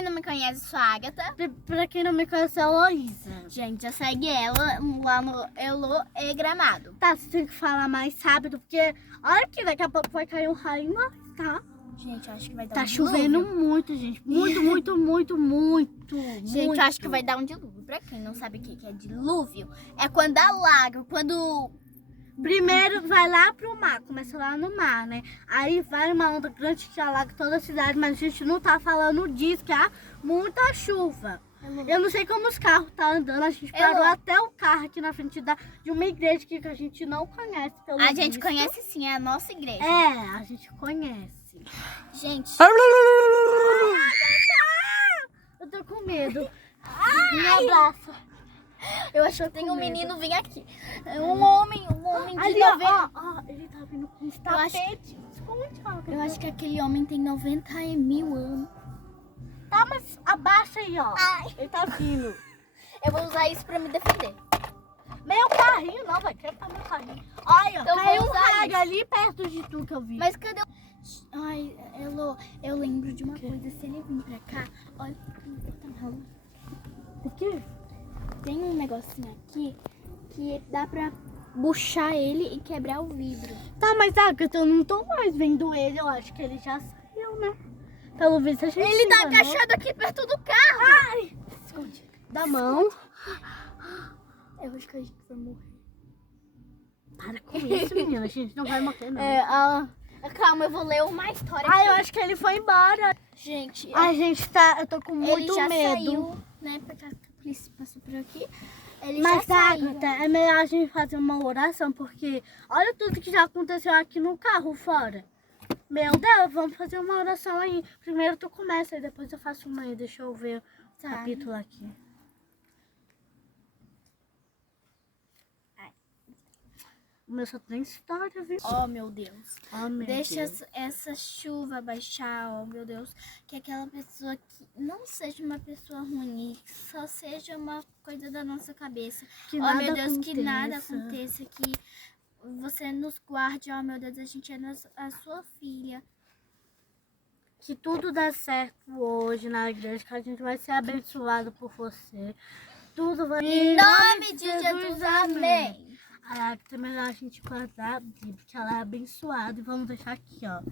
quem não me conhece, sou a Agatha. Pra quem não me conhece, é a Heloísa. Gente, já segue ela lá no Elo e Gramado. Tá, você tem que falar mais rápido, porque olha que daqui a pouco vai cair um raio em nós, tá? Gente, eu acho que vai dar Tá um chovendo dilúvio. muito, gente. Muito. Gente, eu acho que vai dar um dilúvio. Pra quem não sabe o que é dilúvio, é quando alaga, quando... Primeiro vai lá pro mar, começa lá no mar, né? Aí vai uma onda grande que alaga toda a cidade, mas a gente não tá falando disso, que há muita chuva. Eu não sei como os carros tá andando, a gente parou até o carro aqui na frente de uma igreja que a gente não conhece. Pelo A gente visto. conhece sim, é a nossa igreja. É, a gente conhece. Gente, Eu tô com medo. Me abraça. eu acho que tem um menino vindo aqui. Um homem de Ali, 90... ó, ele tá vindo com os Eu acho- tapetes. Esconde, ó. Eu acho que aquele homem tem 90 mil anos. Tá, mas abaixa aí, ó. Ai. Ele tá vindo. Eu vou usar isso pra me defender. Meu carrinho, não, vai quebrar meu carrinho. Olha, Então caiu vou um usar raio isso. ali perto de tu que eu vi. Mas cadê o... Ai, Elo, eu lembro de uma coisa. Se ele vir pra cá, olha, O quê? tem um negocinho aqui que dá pra puxar ele e quebrar o vidro. Tá, mas Agatha, eu não tô mais vendo ele. Eu acho que ele já saiu, né? Pelo visto, a gente Ele tá enganou. agachado aqui perto do carro. Ai! Esconde. Da mão. Eu acho que a gente vai morrer. Para com isso, menina. A gente não vai morrer, não. Calma, eu vou ler uma história Ai, eu aqui. acho que ele foi embora. Gente, A gente tá... Eu tô com ele muito já medo. saiu, né? Porque a polícia passou por aqui. Ele Mas, já saiu. Agatha, é melhor a gente fazer uma oração, porque olha tudo que já aconteceu aqui no carro fora. Meu Deus, vamos fazer uma oração aí. Primeiro tu começa e depois eu faço uma aí. Deixa eu ver o capítulo aqui. Ai. O meu só tem história, viu? Oh, meu Deus. Oh, meu Deixa Deus. essa chuva baixar, oh meu Deus. Que aquela pessoa que não seja uma pessoa ruim, que só seja uma coisa da nossa cabeça. Que Oh nada meu Deus, que nada aconteça. aconteça, que você nos guarde, oh meu Deus, a gente é a sua filha. Que tudo dá certo hoje na igreja, que a gente vai ser abençoado por você. Tudo vai... Em nome de Jesus, amém. A Agatha, é melhor a gente guardar a Bíblia, que ela é abençoada. E vamos deixar aqui, ó,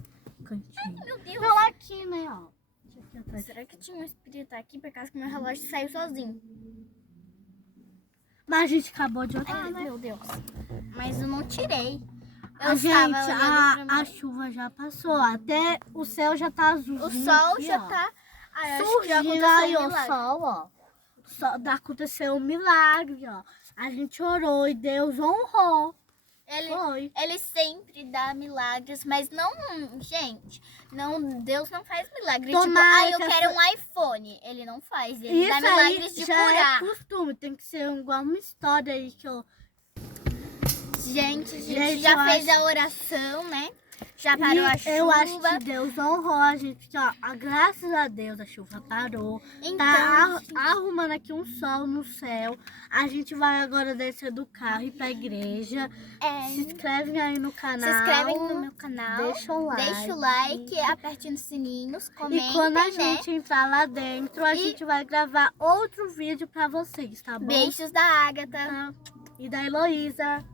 cantinho. Meu Deus. Não, aqui, né, ó. Deixa aqui atrás. Será que tinha um espírito aqui por causa que meu relógio saiu sozinho? Mas a gente acabou de Ai, olhar, né? meu Deus. Mas eu não tirei. A gente, a chuva já passou, até o céu já tá azulzinho. O sol aqui, já ó. tá... Ai, acho que já Surgindo aconteceu aí, um ó, milagre. sol, ó. Aconteceu um milagre, ó. A gente orou e Deus honrou. Foi. Ele sempre dá milagres, mas não, gente, não, Deus não faz milagre. Tomara Tipo, eu que quero um iPhone. Ele não faz, ele dá Isso aí milagres de já curar. é costume, tem que ser igual uma história aí que eu... Gente, a gente Gente, já eu fez a oração, né? Já parou a chuva. Eu acho que Deus honrou a gente, que, ó, graças a Deus a chuva parou. Então, Tá gente, arrumando aqui um sol no céu. A gente vai agora descer do carro e ir pra igreja. Se inscrevem aí no canal. se inscrevem no meu canal. Deixa o like. Deixa o like, aperte nos sininhos, comentem, E quando a né? gente entrar lá dentro, a gente vai gravar outro vídeo pra vocês, tá bom? Beijos da Agatha. E da Heloísa.